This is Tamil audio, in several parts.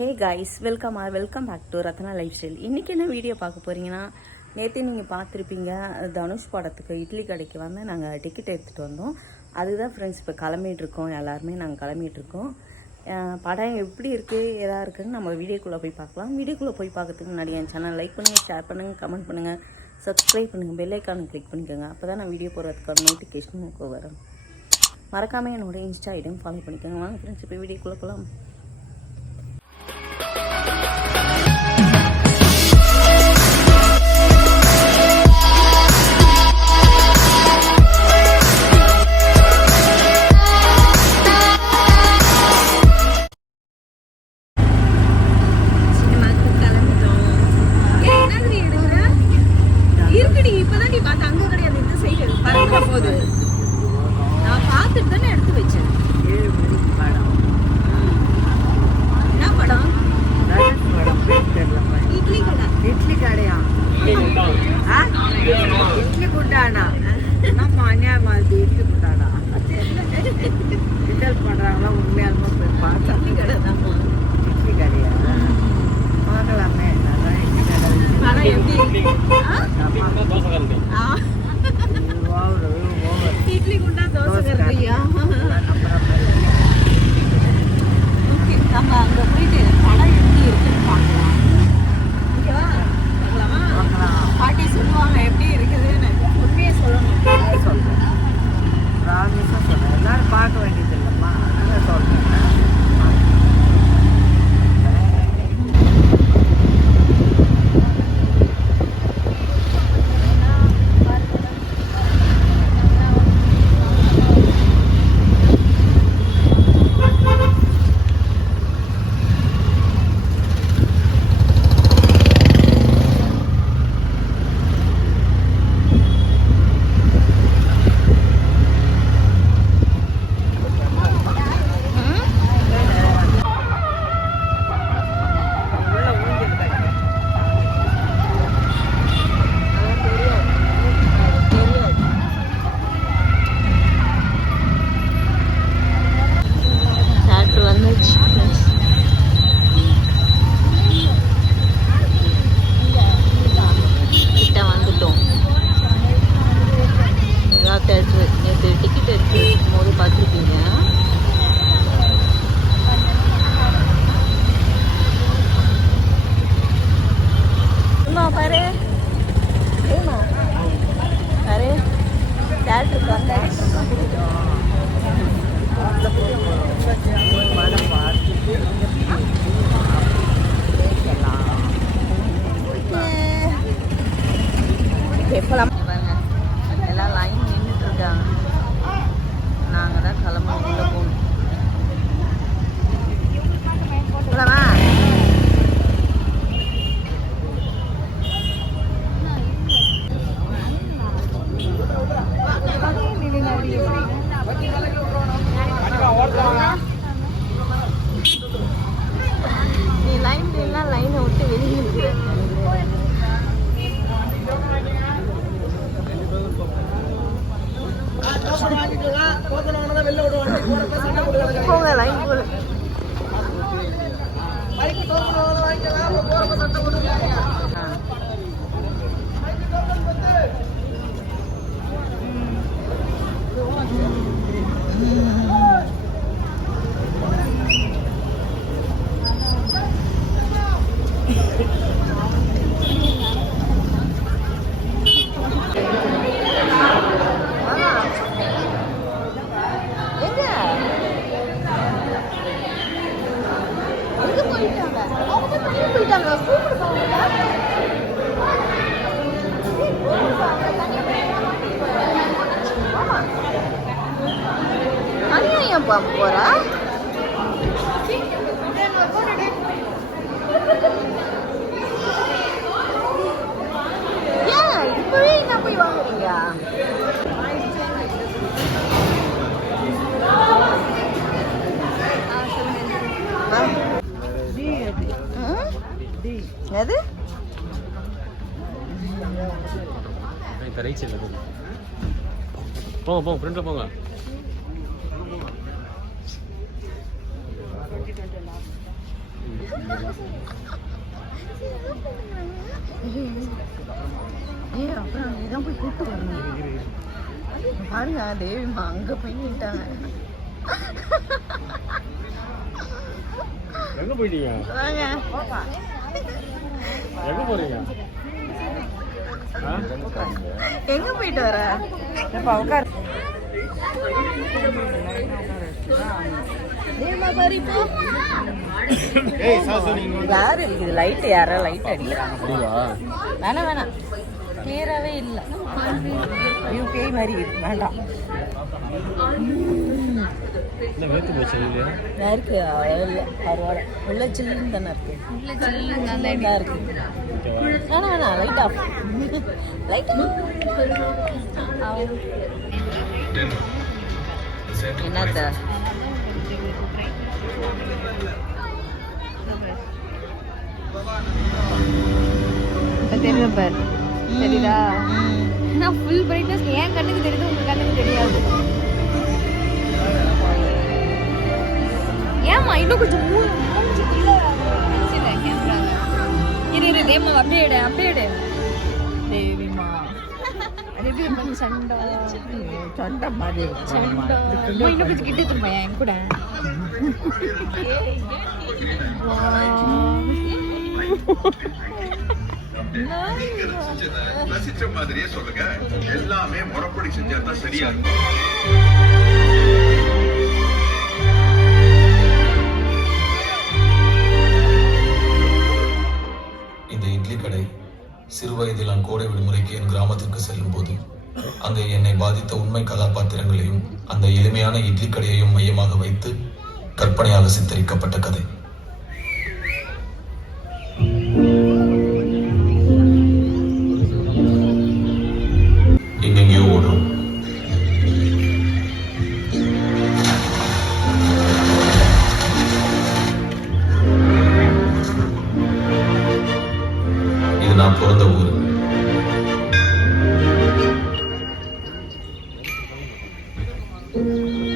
Hey guys, welcome back to Ratna lifestyle. இன்றைக்கி என்ன வீடியோ பார்க்க போகிறீங்கன்னா, நேற்று நீங்கள் பார்த்துருப்பீங்க தனுஷ் படத்துக்கு இட்லி கடைக்கு வந்து நாங்கள் டிக்கெட் எடுத்துகிட்டு வந்தோம். அதுதான் ஃப்ரெண்ட்ஸ் இப்போ கிளம்பிகிட்ருக்கோம். எல்லாருமே நாங்கள் கிளம்பிகிட்ருக்கோம். படம் எப்படி இருக்குது எதாக இருக்குதுன்னு நம்ம வீடியோக்குள்ளே போய் பார்க்கலாம். வீடியோக்குள்ளே போய் பார்க்கறதுக்கு முன்னாடி என் சேனல் லைக் பண்ணுங்கள், ஷேர் பண்ணுங்கள், கமெண்ட் பண்ணுங்கள், சப்ஸ்கிரைப் பண்ணுங்கள், பெல் ஐக்கானை கிளிக் பண்ணிக்கோங்க. அப்போ தான் நான் வீடியோ போடுறதுக்கான நோட்டிஃபிகேஷன் உங்களுக்கு வரும். மறக்காமல் என்னோடய இன்ஸ்டா ஐடியும் ஃபாலோ பண்ணிக்கோங்க. வாங்க ஃப்ரெண்ட்ஸ் இப்போ வீடியோக்குள்ளே போகலாம். இட்லி குண்டா தோசை கறியா? ஓகே, நம்ம அங்கே போயிட்டு படம் எப்படி இருக்குன்னு பார்க்கலாம். ஓகேவா? பார்க்கலாமா? பாட்டி சொல்லுவாங்க எப்படி இருக்குதுன்னு. உண்மையை சொல்லணும். சொல்கிறேன், ப்ராமிஸாக சொல்கிறேன். எல்லாரும் பார்க்க வேண்டியது இல்லைம்மா, அதனால சொல்கிறேன். டிக்கெட் எடுத்து போது பார்த்துருப்பீங்க. பாரு பாரு தேட்டருக்கு வந்தேன். எப்பலாம் எல்லாம் லைன் நின்றுட்டு இருக்காங்க. நாங்கள் தான் கிளம்பி உள்ள போகணும். போகலாமா? நீ லைன் இல்லைன்னா லைனை விட்டு வெளியே இருக்கு. போங்க லைன் போல. அநியாயம் பார்க்க போறா? ஏன் இப்பவே என்ன போய் வாங்குறீங்க? எது போங்க போங்க ஃப்ரெண்ட்ல போங்க. அப்புறம் இதான் போய் கூப்பிட்டு வரணும். பாருங்க தேவிமா அங்க போய் நின்ட்டாங்க. எங்க போயிட்டீங்க? எங்க போறீங்க? எங்க போயிட்டு வர? உட்கார். யாரு இருக்குது? லைட் யாரா லைட் அடிக்கிறாங்க? வேணாம் கிளியராகவே இல்லை. யூகே மாதிரி இருக்கு. வேண்டாம். இருக்கு பரவாயில்ல. உள்ள சில்லுன்னு தானே இருக்கு. தான் இருக்கு. வேணாம் லைட் ஆஃப். லைட் என்னத்த தெரியுது பாரு. தெரியுதா? நான் ஃபுல் பிரைட்னஸ் என் கண்ணுக்கு தெரியுது, உங்க கண்ணுக்கு தெரியாது. ஏமா இன்னும் கொஞ்சம் கேமரா இரு தேமா அப்படியே தேவிமா அது எப்படி இருக்கும்? சண்டை மாதிரி இன்னும் கொஞ்சம் கிட்ட திரும்ப என் கூட. ரசிச்ச மாதிரியே சொல்லுங்க. எல்லாமே முறைப்படி செஞ்சா தான் சரியா இருக்கும். இந்த இட்லி கடை சிறு வயதில் நான் கோடை விடுமுறைக்கு என் கிராமத்திற்கு செல்லும் போது அங்கே என்னை பாதித்த உண்மை கதாபாத்திரங்களையும் அந்த எளிமையான இட்லி கடையையும் மையமாக வைத்து கற்பனையாக சித்தரிக்கப்பட்ட கதை. எங்கெங்கேயோ ஓடும். இது நான் பிறந்த ஊர்.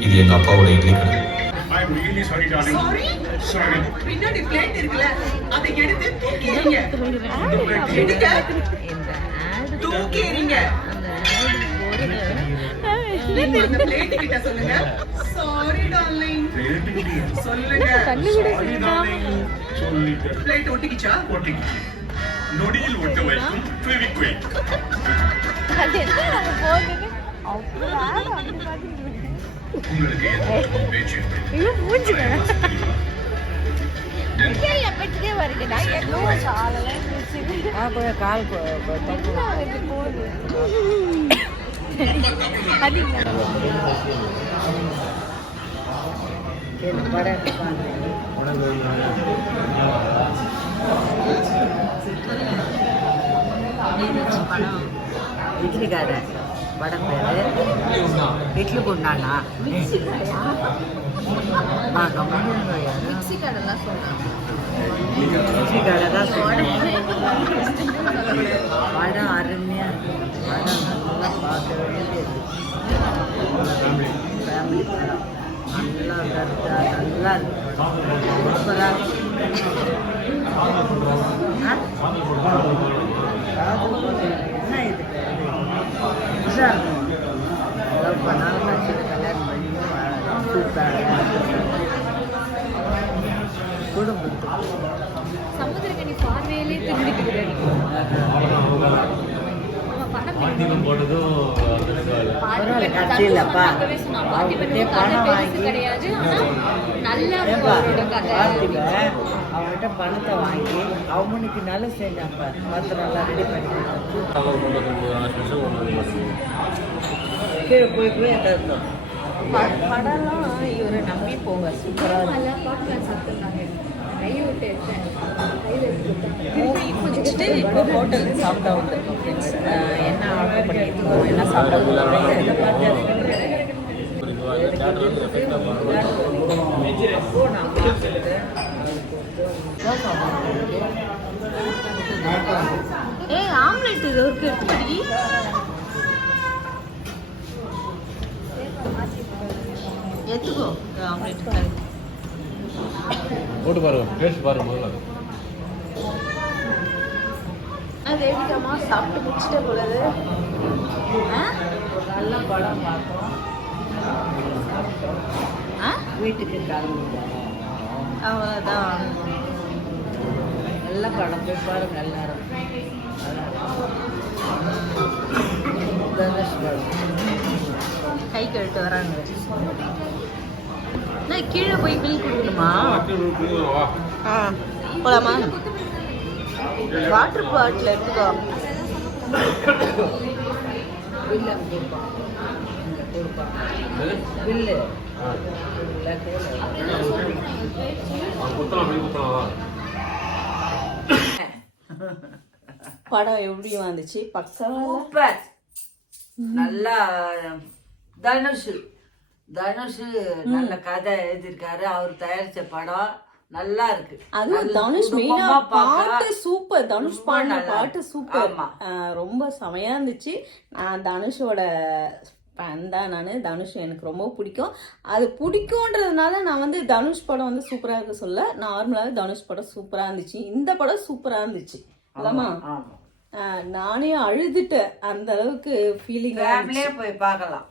இது எங்க அப்பாவோட இட்லி கடை. பின்னாடி பிளேட் இருக்குல்ல, அதை எடுத்து தூக்கிடுங்க. தூக்கிடுங்க. அந்த பிளேட் கிட்ட சொல்லுங்க, சாரி டார்லிங் சொல்லுங்க. பிளேட் ஒட்டிக்கிச்சா? ஒட்டிக்கிச்சு. நொடியில் ஒட்ட வைக்கும் ஃபெவிக்விக். அது என்ன அங்க போகுது? உங்களுக்கு பேச்சு கேயா பெட்டே வருதுடா. ஏதோ சாலல இருந்துச்சு. கால் அது போகுது. அதிகமா இட்லி கடை படம் பேரு இட்லி குண்டானா மிக்ஸி மிக்ஸி கடைலாம் சொல்றாங்க. இட்லி கடை தான் படம் அருமையாக இருக்கு. படம் நல்லா பார்க்க வேண்டியது. ஃபேமிலி படம் நல்லா கருத்தா நல்லா இருக்கு. சூப்பராக என்ன இது இதாக இருக்கும். லவ் பண்ணாலும் கட்சியில் கல்யாணம் பண்ணி சூப்பராக குடும்பத்துக்கு சமுத்திரக்கனி பார்வையிலே திரும்பிட்டு கட்சியிலப்பா கிடையாது. அவங்ககிட்ட பணத்தை வாங்கி அவனுக்கு நல்ல செஞ்சாப்பா மற்ற நல்லா ரெடி பண்ணி கீழே போய் போய் எடுத்தோம். படம்லாம் இவரை நம்பி போங்க. சூப்பராக மூவி முடிச்சுட்டு இப்போ ஹோட்டலுக்கு சாப்பிட வந்திருக்கோம் ஃப்ரெண்ட்ஸ். என்ன ஆர்டர் பண்ணியிருக்கோம், என்ன சாப்பிட ஆம்லெட் இது ஒரு கெட்டுப்படி எடுத்துக்கோ ஆம்லெட். போட்டு பாருங்க, டேஸ்ட் பாருங்க முதல்ல. அது எப்படிக்காமா சாப்பிட்டு முடிச்சிட்ட பொழுது நல்ல படம் பார்த்தோம். வீட்டுக்கு கிளம்பி அவ்வளோதான். நல்ல படம் போய் பாருங்க எல்லாரும். கை கழுட்டு வராங்க. நான் கீழே போய் பில் கொடுக்கணுமா? போலாமா? வாட்டர் பாட்டில் எடுத்துக்கோ. பில்லு படம் எப்படி வந்துச்சு? சூப்பர். நல்லா தனுஷ் நல்ல கதை எழுதியிருக்காரு. அவர் தயாரிச்ச படம் நல்லா இருக்கு. அதுவும் தனுஷ் மெயினா பாட்டு சூப்பர். தனுஷ் பாடின பாட்டு சூப்பர். ரொம்ப செமையா இருந்துச்சு. நான் தனுஷோட ஃபேன் தான். நான் தனுஷ் எனக்கு ரொம்ப பிடிக்கும். அது பிடிக்கும்ன்றதுனால நான் வந்து தனுஷ் படம் வந்து சூப்பரா இருக்க சொல்ல, நார்மலாவே தனுஷ் படம் சூப்பரா இருந்துச்சு. இந்த படம் சூப்பரா இருந்துச்சு இல்லமா? நானே அழுதுட்டேன். அந்த அளவுக்கு ஃபீலிங் போய் பார்க்கலாம்.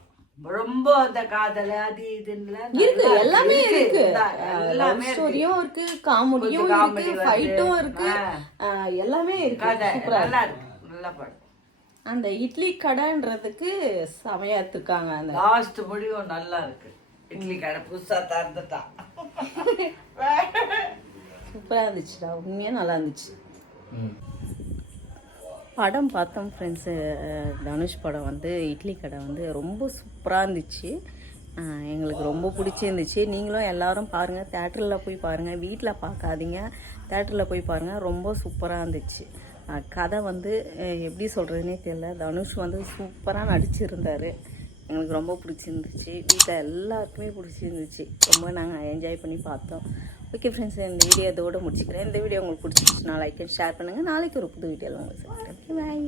ரொம்ப அந்த காதல் அது இதுன்னு இருக்கு, எல்லாமே இருக்கு. லவ் ஸ்டோரியும் இருக்கு, காமெடியும் இருக்கு, ஃபைட்டும் இருக்கு, எல்லாமே இருக்கு. சூப்பரா இருக்கு. நல்லா படம். அந்த இட்லி கடைன்றதுக்கு செமையா எடுத்துருக்காங்க. அந்த லாஸ்ட் முடிவும் நல்லா இருக்கு. இட்லி கடை புதுசா திறந்துட்டா சூப்பரா இருந்துச்சுடா. உண்மையா நல்லா இருந்துச்சு. படம் பார்த்தோம் ஃப்ரெண்ட்ஸு. தனுஷ் படம் வந்து இட்லி கடை வந்து ரொம்ப சூப்பராக இருந்துச்சு. எங்களுக்கு ரொம்ப பிடிச்சிருந்துச்சு. நீங்களும் எல்லாரும் பாருங்கள், தேட்டரில் போய் பாருங்கள், வீட்டில் பார்க்காதீங்க, தேட்டரில் போய் பாருங்கள். ரொம்ப சூப்பராக இருந்துச்சு. கதை வந்து எப்படி சொல்கிறதுனே தெரியல. தனுஷ் வந்து சூப்பராக நடிச்சிருந்தார். எங்களுக்கு ரொம்ப பிடிச்சிருந்துச்சு. வீட்டில் எல்லாருக்குமே பிடிச்சிருந்துச்சு. ரொம்ப நாங்கள் என்ஜாய் பண்ணி பார்த்தோம். ஓகே ஃப்ரெண்ட்ஸ், இந்த வீடியோ இதோடு முடிச்சுக்கிறேன். இந்த வீடியோ உங்களுக்கு பிடிச்சிருச்சுன்னா லைக் அண்ட் ஷேர் பண்ணுங்கள். நாளைக்கு ஒரு புது வீடியோவில் உங்களுக்கு சொல்கிறேன். பாய்.